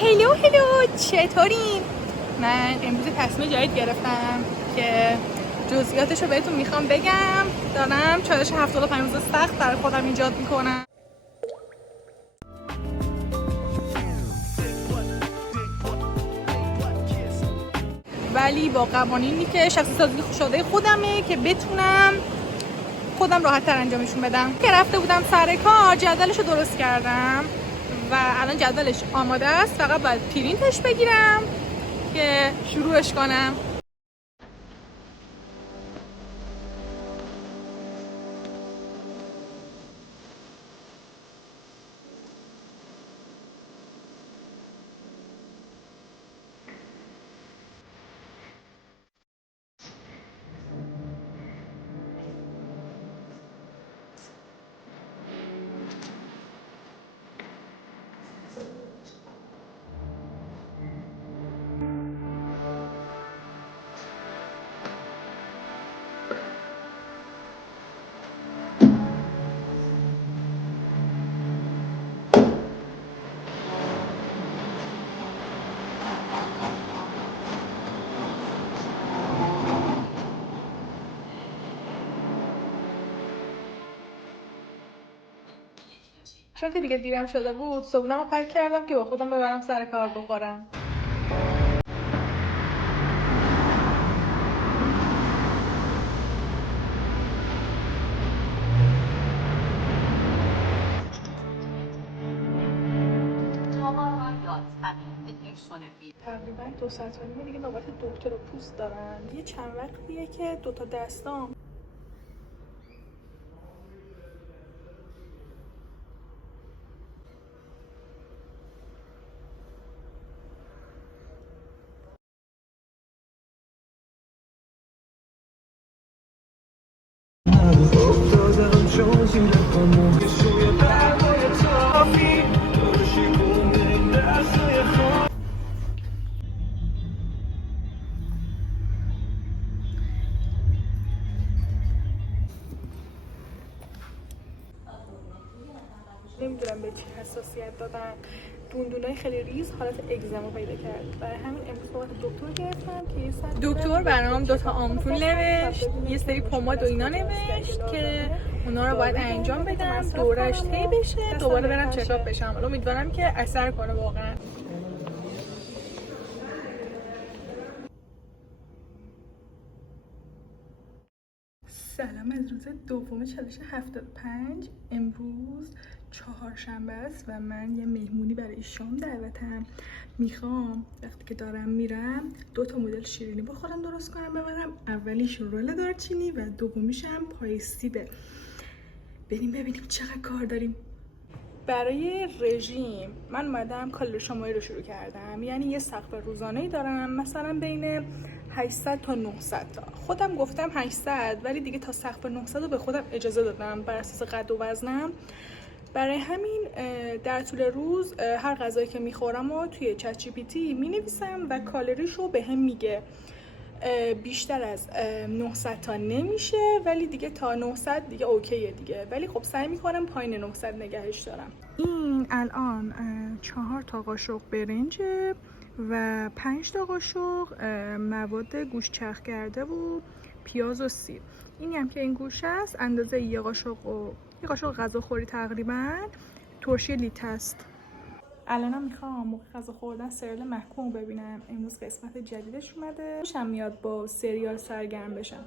هلو چطورین؟ من امروز تصمیم جدید گرفتم که جزئیاتش رو بهتون میخوام بگم. دارم چالش 75 روز سخت برای خودم ایجاد میکنم. ولی با قوانینی که شخصی سازی شده خودمه که بتونم خودم راحت تر انجامشون بدم. که رفته بودم سر کار جدولش رو درست کردم و الان جدولش آماده است، فقط باید پرینتش بگیرم که شروعش کنم. چون که دیگه دیرم شده بود صبحونم رو پک کردم که با خودم ببرم سر کار بخورم. تقریبا 2 ساعت و نیم دیگه نوبت دکتر پوست دارن. یه چند وقتیه که 2 تا دستام نمیدونم به چی حساسیت دادن. دوندونای خیلی ریز حالت اگزما پیدا کرد. برای همین امروز نوبت دکتر گرفتم که یه ساعت دکتر برام 2 تا آمپول نوشت، یه سری پماد و اینا نوشت که اونا رو باید انجام بدم، دورش طی بشه، دوباره برم چکاپ بشم. امیدوارم که اثر کنه واقعا. سلام از روز دوم چالش 75. امروز چهارشنبه است و من یه مهمونی برای شام دعوتم. میخوام وقتی که دارم میرم 2 تا مدل شیرینی با خودم درست کنم ببرم. اولیش رول دارچینی و دومیش هم پای سیبه. بریم ببینیم چقدر کار داریم. برای رژیم من اومدم کالری شماری رو شروع کردم، یعنی یه سقف روزانه‌ای دارم، مثلا بین 800 تا 900 تا. خودم گفتم 800 ولی دیگه تا سقف 900 رو به خودم اجازه دادم بر اساس قد و وزنم. برای همین در طول روز هر غذایی که میخورم رو توی چت جی پی تی مینویسم و کالریش رو بهم میگه. بیشتر از 900 تا نمیشه ولی دیگه تا 900 دیگه اوکیه دیگه، ولی خب سعی میکنم پایین 900 نگهش دارم. این الان 4 تا قاشق برنج و 5 تا قاشق مواد گوشت چرخ کرده و پیاز و سیر. اینی هم که این گوشت است اندازه یه قاشق غذاخوری تقریبا ترشی لیت است. الانم میخوام موقع غذا خوردن سریال محکوم ببینم. امروز قسمت جدیدش اومده. خوشم میاد با سریال سرگرم بشم.